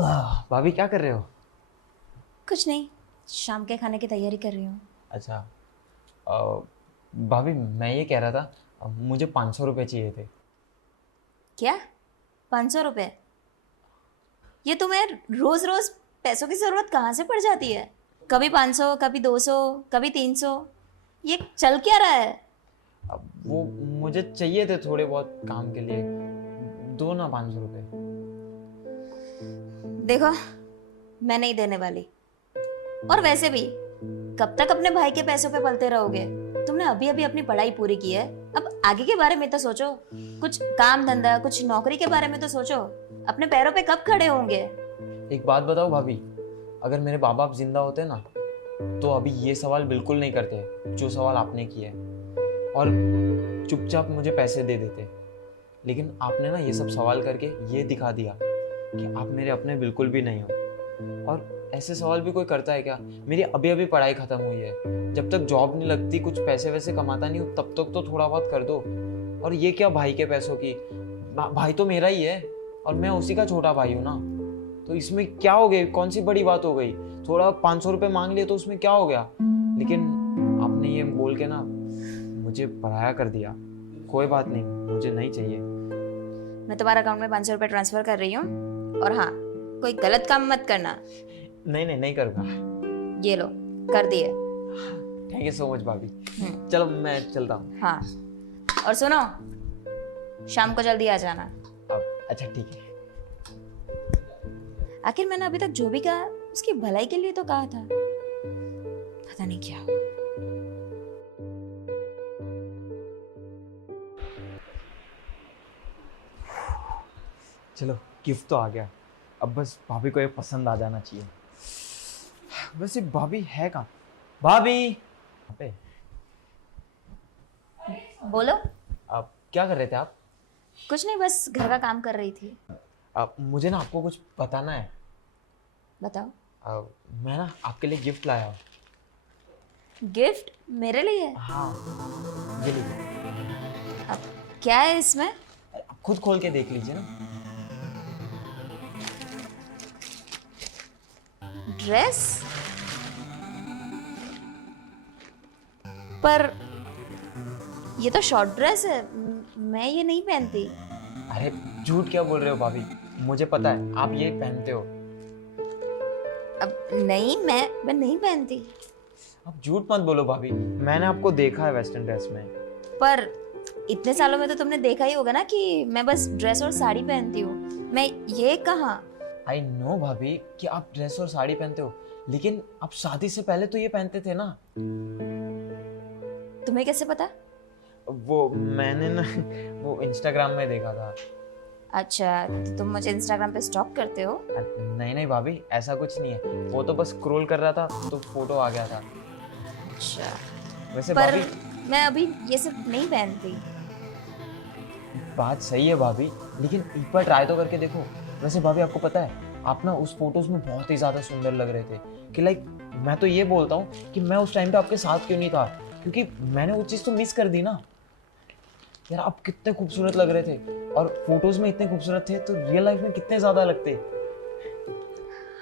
भाभी क्या कर रहे हो? कुछ नहीं, शाम के खाने की तैयारी कर रही हूँ। अच्छा। अ, भाभी मैं ये कह रहा था, मुझे 500 रुपये चाहिए थे। क्या? 500 रुपये? ये तुम्हें रोज रोज पैसों की जरूरत कहाँ से पड़ जाती है? कभी 500, कभी 200, कभी 300। ये चल क्या रहा है? अब वो मुझे चाहिए थे थोड़े बहुत काम के लिए। दो ना 500 रुपये। देखो, मैं नहीं देने वाली। और वैसे भी कब तक अपने भाई के पैसों पे पलते रहोगे? तुमने अभी अभी अपनी पढ़ाई पूरी की है, अब आगे के बारे में तो सोचो। कुछ काम धंधा, कुछ नौकरी के बारे में तो सोचो। अपने पैरों पे कब खड़े होंगे? एक बात बताओ भाभी, अगर मेरे बाप बाप जिंदा होते ना तो अभी ये सवाल बिल्कुल नहीं करते जो सवाल आपने किया है, और चुपचाप मुझे पैसे दे देते। लेकिन आपने ना ये सब सवाल करके ये दिखा दिया कि आप मेरे अपने बिल्कुल भी नहीं हो। और ऐसे सवाल भी कोई करता है क्या? मेरी अभी अभी पढ़ाई खत्म हुई है, जब तक जॉब नहीं लगती, कुछ पैसे वैसे कमाता नहीं हूँ, तब तक तो थोड़ा बहुत कर दो। और ये क्या भाई के पैसों की? भाई तो मेरा ही है और मैं उसी का छोटा भाई हूँ ना, तो इसमें क्या हो गई? कौन सी बड़ी बात हो गई? थोड़ा 500 रुपये मांग लिए तो उसमें क्या हो गया? लेकिन आपने ये बोल के ना मुझे पराया कर दिया। कोई बात नहीं, मुझे नहीं चाहिए। मैं तुम्हारे अकाउंट में 500 रुपये ट्रांसफर कर रही हूँ। और हाँ, कोई गलत काम मत करना। नहीं नहीं, नहीं करूँगा। ये लो, कर दिए। थैंक यू सो मच भाभी। चलो मैं चलता हूँ। हाँ, और सुनो, शाम को जल्दी आ जाना। अब अच्छा ठीक है। आखिर मैंने अभी तक जो भी कहा उसकी भलाई के लिए तो कहा था। पता नहीं क्या हुआ। चलो गिफ्ट तो आ गया, अब बस भाभी को ये पसंद आ जाना चाहिए। वैसे भाभी है कहाँ? भाभी यहाँ पे। बोलो। अब क्या कर रहे थे आप? कुछ नहीं, बस घर का काम कर रही थी। अब मुझे ना आपको कुछ बताना है। बताओ। अब मैं ना आपके लिए गिफ्ट लाया हूँ। गिफ्ट मेरे लिए? हाँ, ये लीजिए। अब क्या है इसमें? आप खुद खोल के देख लीजिए ना। ड्रेस? पर ये तो शॉर्ट ड्रेस है, मैं ये नहीं पहनती। अरे झूठ क्या बोल रहे हो भाभी, मुझे पता है आप ये पहनते हो। अब नहीं, मैं नहीं पहनती। आप झूठ मत बोलो भाभी, मैंने आपको देखा है वेस्टर्न ड्रेस में। पर इतने सालों में तो तुमने देखा ही होगा ना कि मैं बस ड्रेस और साड़ी पहनती हूँ। मैं ये कहाँ। आई नो भाभी कि आप ड्रेस और साड़ी पहनते हो, लेकिन आप शादी से पहले तो ये पहनते थे ना। तुम्हें कैसे पता? वो मैंने ना वो इंस्टाग्राम में देखा था। अच्छा, तो तुम मुझे इंस्टाग्राम पे स्टॉक करते हो? नहीं नहीं भाभी, ऐसा कुछ नहीं है, वो तो बस स्क्रॉल कर रहा था तो फोटो आ गया था। अच्छा, वैसे पर भाभी मैं अभी ये सब नहीं पहनती। बात सही है भाभी, लेकिन एक बार ट्राई तो करके देखो। वैसे भाभी आपको पता है, आप ना उस फोटोज में बहुत ही ज्यादा सुंदर लग रहे थे कि लाइक मैं तो ये बोलता हूँ कि मैं उस टाइम पे आपके साथ क्यों नहीं था, क्योंकि मैंने वो चीज़ तो मिस कर दी ना। यार आप कितने खूबसूरत लग रहे थे, और फोटोज में इतने खूबसूरत थे तो रियल लाइफ में कितने ज्यादा लगते।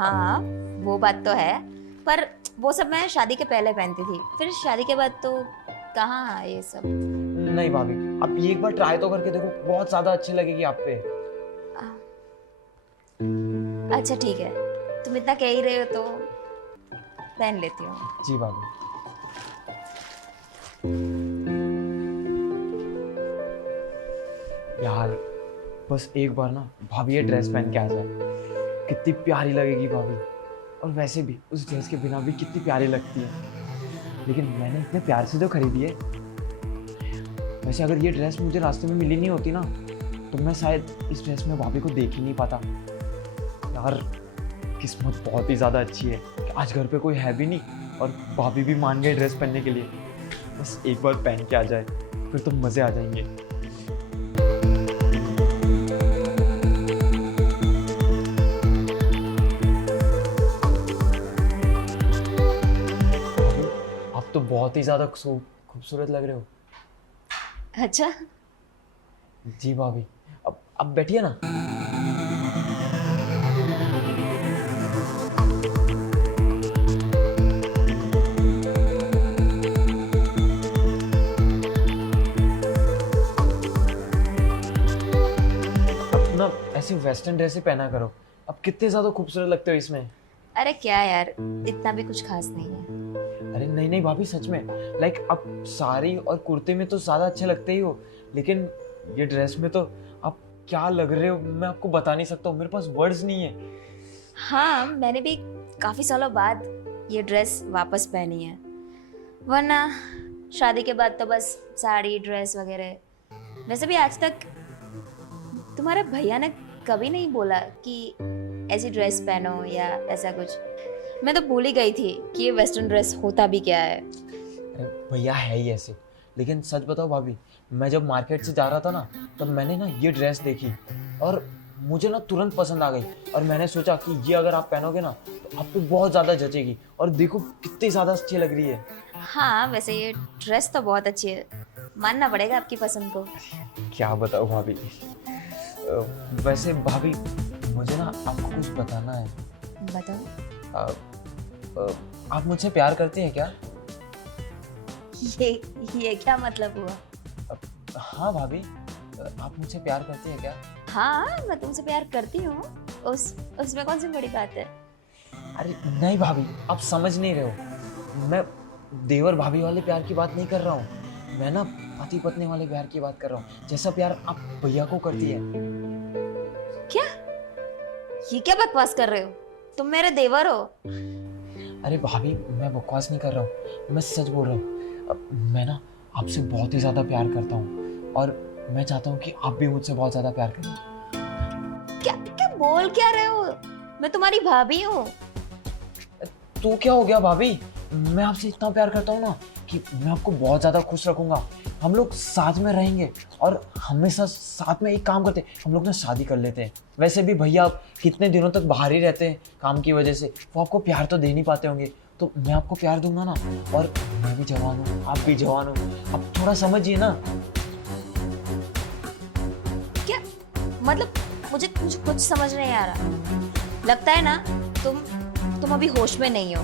हाँ, वो बात तो है, पर वो सब मैं शादी के पहले पहनती थी, फिर शादी के बाद तो कहाँ ये सब। नहीं भाभी, आप ये एक बार ट्राई तो करके देखो, बहुत ज्यादा अच्छी लगेगी आप पे। अच्छा ठीक है, तुम इतना कह ही रहे हो तो पहन लेती हूँ। जी भाभी। यार बस एक बार ना भाभी ये ड्रेस पहन के आ जाए, कितनी प्यारी लगेगी भाभी। और वैसे भी उस ड्रेस के बिना भी कितनी प्यारी लगती है, लेकिन मैंने इतने प्यार से तो खरीदी है। वैसे अगर ये ड्रेस मुझे रास्ते में मिली नहीं होती ना तो मैं शायद इस ड्रेस में भाभी को देख ही नहीं पाता। यार किस्मत बहुत ही ज़्यादा अच्छी है कि आज घर पे कोई है भी नहीं और भाभी भी मान गए ड्रेस पहनने के लिए। बस एक बार पहन के आ जाए फिर तो मज़े आ जाएंगे। आप तो बहुत ही ज़्यादा खूबसूरत लग रहे हो। अच्छा, जी भाभी, अब बैठिए ना। ऐसे वेस्टर्न ड्रेस ही पहना करो, अब कितने ज्यादा खूबसूरत लगते हो इसमें। अरे क्या यार, इतना भी कुछ खास नहीं है। अरे नहीं नहीं भाभी, सच में लाइक आप साड़ी और कुर्ते में तो ज्यादा अच्छे लगते ही हो, लेकिन ये ड्रेस में तो आप क्या लग रहे हो मैं आपको बता नहीं सकता हूँ, मेरे पास वर्ड्स नहीं है। हाँ, मैंने भी काफी सालों बाद ये ड्रेस वापस पहनी है, वरना शादी के बाद तो बस साड़ी ड्रेस वगैरह। वैसे भी आज तक तुम्हारे भैया ने कभी नहीं बोला कि ऐसी ड्रेस पहनो या ऐसा कुछ। मैं तो भूल ही गई थी कि ये वेस्टर्न ड्रेस होता भी क्या है। अरे भैया है ही ऐसे, लेकिन सच बताओ भाभी, मैं जब मार्केट से जा रहा था ना, तब मैंने ना ये ड्रेस देखी और मुझे ना तुरंत पसंद आ गई। और मैंने सोचा कि ये अगर आप पहनोगे ना तो आप पे बहुत ज़्यादा जचेगी, और देखो कितनी ज़्यादा अच्छी लग रही है। हाँ, वैसे ये ड्रेस तो बहुत अच्छी है, मानना पड़ेगा आपकी पसंद को। क्या बताओ भाभी। वैसे भाभी मुझे ना आपको कुछ बताना है। बताओ। आप मुझसे प्यार करती हैं क्या? ये क्या मतलब हुआ? हाँ भाभी, आप मुझसे प्यार करती हैं क्या? हाँ, मैं तुमसे प्यार करती हूँ, उसमें कौन सी बड़ी बात है? अरे नहीं भाभी, आप समझ नहीं रहे हो। मैं देवर भाभी वाले प्यार की बात नहीं कर रहा हूँ, मैं ना पति पत्नी वाले प्यार की बात कर रहा हूँ, जैसा प्यार आप भैया को करती है। क्या? ये क्या बकवास कर रहे हो? तुम मेरे देवर हो। अरे भाभी, मैं बकवास नहीं कर रहा हूँ, मैं सच बोल रहा हूँ। मैं ना आपसे बहुत ही ज़्यादा प्यार करता हूँ, और मैं चाहता हूँ कि आप भी मुझसे बहुत ज़्यादा प्यार करें। क्या क्या बोल क्या रहे हो? मैं तुम्हारी भाभी हूँ। तो क्या हो गया भाभी, मैं आपसे इतना प्यार करता हूँ ना कि मैं आपको बहुत ज़्यादा खुश रखूंगा। हम लोग साथ में रहेंगे और हमेशा साथ में एक काम करते हैं, हम लोग ना शादी कर लेते हैं। वैसे भी भैया आप कितने दिनों तक बाहर ही रहते हैं काम की वजह से, वो आपको प्यार तो दे नहीं पाते होंगे, तो मैं आपको प्यार दूंगा ना। और मैं भी जवान हूँ, आप भी जवान हो, आप थोड़ा समझिए ना। क्या मतलब? मुझे कुछ समझ नहीं आ रहा। लगता है ना तुम अभी होश में नहीं हो,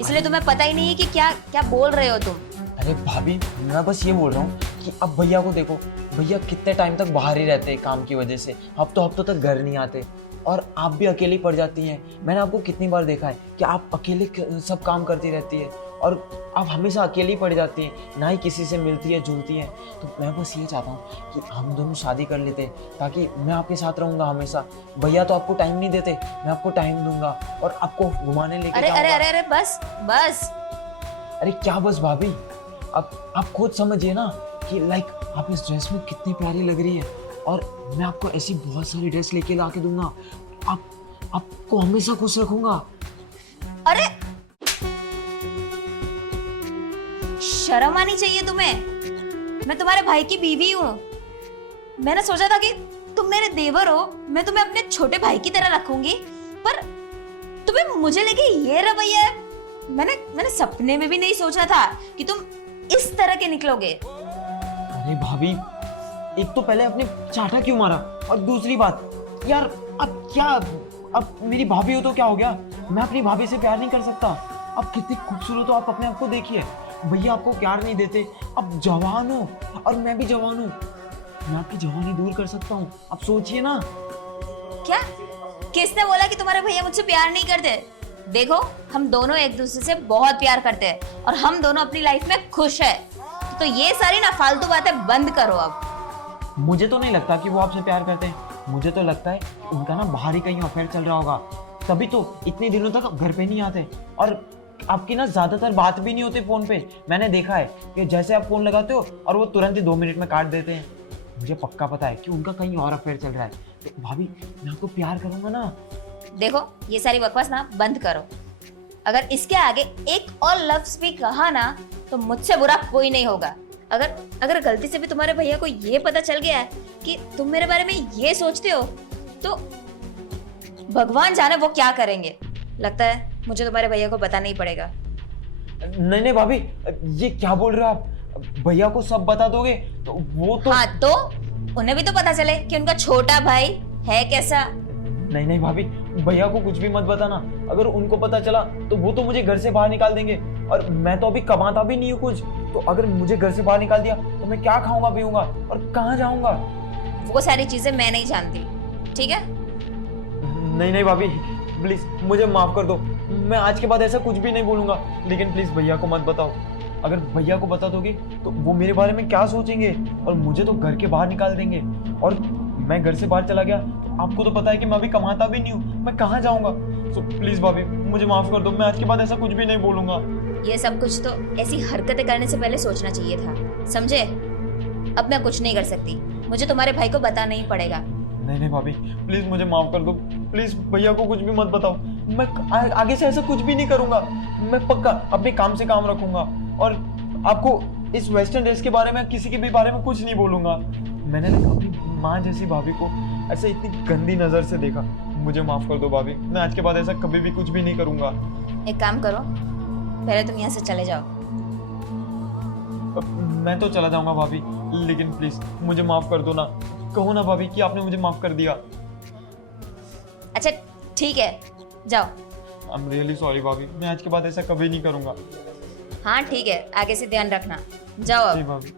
इसलिए तुम्हें पता ही नहीं है कि क्या क्या बोल रहे हो तुम। अरे भाभी, मैं बस ये बोल रहा हूँ कि अब भैया को देखो, भैया कितने टाइम तक बाहर ही रहते हैं काम की वजह से, हफ्तों तक घर नहीं आते, और आप भी अकेली पड़ जाती हैं। मैंने आपको कितनी बार देखा है कि आप अकेले सब काम करती रहती है, और आप हमेशा अकेली पड़ जाती हैं, ना ही किसी से मिलती है जुलती हैं। तो मैं बस ये चाहता हूँ कि हम दोनों शादी कर लेते हैं, ताकि मैं आपके साथ रहूँगा हमेशा। भैया तो आपको टाइम नहीं देते, मैं आपको टाइम दूंगा और आपको घुमाने लेके अरे अरे जाऊंगा। अरे अरे बस बस। अरे क्या बस भाभी, अब आप खुद समझिए ना कि लाइक आप इस ड्रेस में कितनी प्यारी लग रही है, और मैं आपको ऐसी बहुत सारी ड्रेस लेके ला के दूंगा, आपको हमेशा खुश रखूंगा। अरे शर्म आनी चाहिए तुम्हें, मैं तुम्हारे भाई की बीवी हूँ। मैंने सोचा था कि तुम मेरे देवर हो, मैं तुम्हें अपने छोटे भाई की तरह रखूंगी, पर तुम्हें मुझे लेके ये रवैया है। मैंने सपने में भी नहीं सोचा था कि तुम इस तरह के निकलोगे। अरे भाभी, एक तो पहले आपने चाटा क्यों मारा, और दूसरी बात यार, अब मेरी भाभी हो तो क्या हो गया, मैं अपनी भाभी से प्यार नहीं कर सकता? अब कितनी खूबसूरत हो आप, अपने आप को देखिए। भैया आपको प्यार नहीं देते, अब जवान हो और मैं भी जवान हूँ, मैं आपकी जवानी दूर कर सकता हूँ, अब सोचिए ना। क्या? किसने बोला कि तुम्हारे भैया मुझसे प्यार नहीं करते? देखो, हम दोनों एक दूसरे से बहुत प्यार करते हैं, और हम दोनों अपनी लाइफ में खुश है। तो ये सारी ना फालतू बातें बंद करो अब। मुझे तो नहीं लगता कि वो आपसे प्यार करते हैं, मुझे तो लगता है उनका ना बाहर ही कहीं अफेयर चल रहा होगा, तभी तो इतने दिनों तक घर पे नहीं आते, और आपकी ना ज्यादातर बात भी नहीं होती फोन पे। मैंने देखा है कि जैसे आप फोन लगाते हो और वो तुरंत ही 2 मिनट में काट देते हैं। मुझे पक्का पता है कि उनका कहीं और अफेयर चल रहा है। तो भाभी, मैं आपको प्यार करूंगा ना। देखो, ये सारी बकवास ना बंद करो। अगर इसके आगे एक और लफ्ज भी कहा ना, तो मुझसे बुरा कोई नहीं होगा। अगर गलती से भी तुम्हारे भैया को ये पता चल गया है कि तुम मेरे बारे में ये सोचते हो, तो भगवान जाने वो क्या करेंगे। लगता है मुझे तुम्हारे भैया को बताना ही पड़ेगा। नहीं भाभी, ये क्या बोल रहे हो आप? भैया को सब बता दोगे तो वो तो... हाँ, तो उन्हें भी तो पता चले कि उनका छोटा भाई है कैसा। नहीं भाभी, भैया को कुछ भी मत बताना। अगर उनको पता चला तो वो तो मुझे घर से बाहर निकाल देंगे, और मैं तो अभी कमाता भी नहीं हूँ कुछ। तो अगर मुझे घर से बाहर निकाल दिया तो मैं क्या खाऊंगा पीऊंगा और कहाँ जाऊंगा? वो सारी चीजें मैं नहीं जानती। ठीक है? नहीं नहीं भाभी, प्लीज मुझे माफ कर दो। मैं आज के बाद ऐसा कुछ भी नहीं बोलूंगा। लेकिन प्लीज भैया को मत बताओ। अगर भैया को बता दोगी तो वो मेरे बारे में क्या सोचेंगे, और मुझे तो घर के बाहर निकाल देंगे। और मैं घर से बाहर चला गया तो आपको तो पता है कि मैं अभी कमाता भी नहीं हूँ, मैं कहाँ जाऊंगा। सो प्लीज भाभी मुझे माफ कर दो। मैं आज के बाद ऐसा कुछ भी नहीं बोलूंगा। ये सब कुछ तो ऐसी हरकतें करने से पहले सोचना चाहिए था, समझे? अब मैं कुछ नहीं कर सकती, मुझे तुम्हारे भाई को बताना ही पड़ेगा। नहीं नहीं भाभी, प्लीज मुझे माफ कर दो। प्लीज भैया को कुछ भी मत बताओ। मैं आगे से ऐसा कुछ भी नहीं करूंगा। मैं पक्का अपने काम से काम रखूंगा, और आपको इस वेस्टर्न ड्रेस के बारे में, किसी के भी बारे में कुछ नहीं बोलूंगा। मैंने ना अपनी माँ जैसी भाभी को ऐसे इतनी गंदी नजर से देखा। मुझे माफ कर दो भाभी, मैं आज के बाद ऐसा कभी भी कुछ भी नहीं करूंगा। एक काम करो, पहले तुम यहाँ से चले जाओ। मैं तो चला जाऊंगा भाभी, लेकिन प्लीज मुझे माफ कर दो ना। कहो ना भाभी कि आपने मुझे माफ कर दिया। अच्छा ठीक है, जाओ। आई एम रियली सॉरी भाभी, मैं आज के बाद ऐसा कभी नहीं करूंगा। हाँ ठीक है, आगे से ध्यान रखना। जाओ जी अब। भाभी।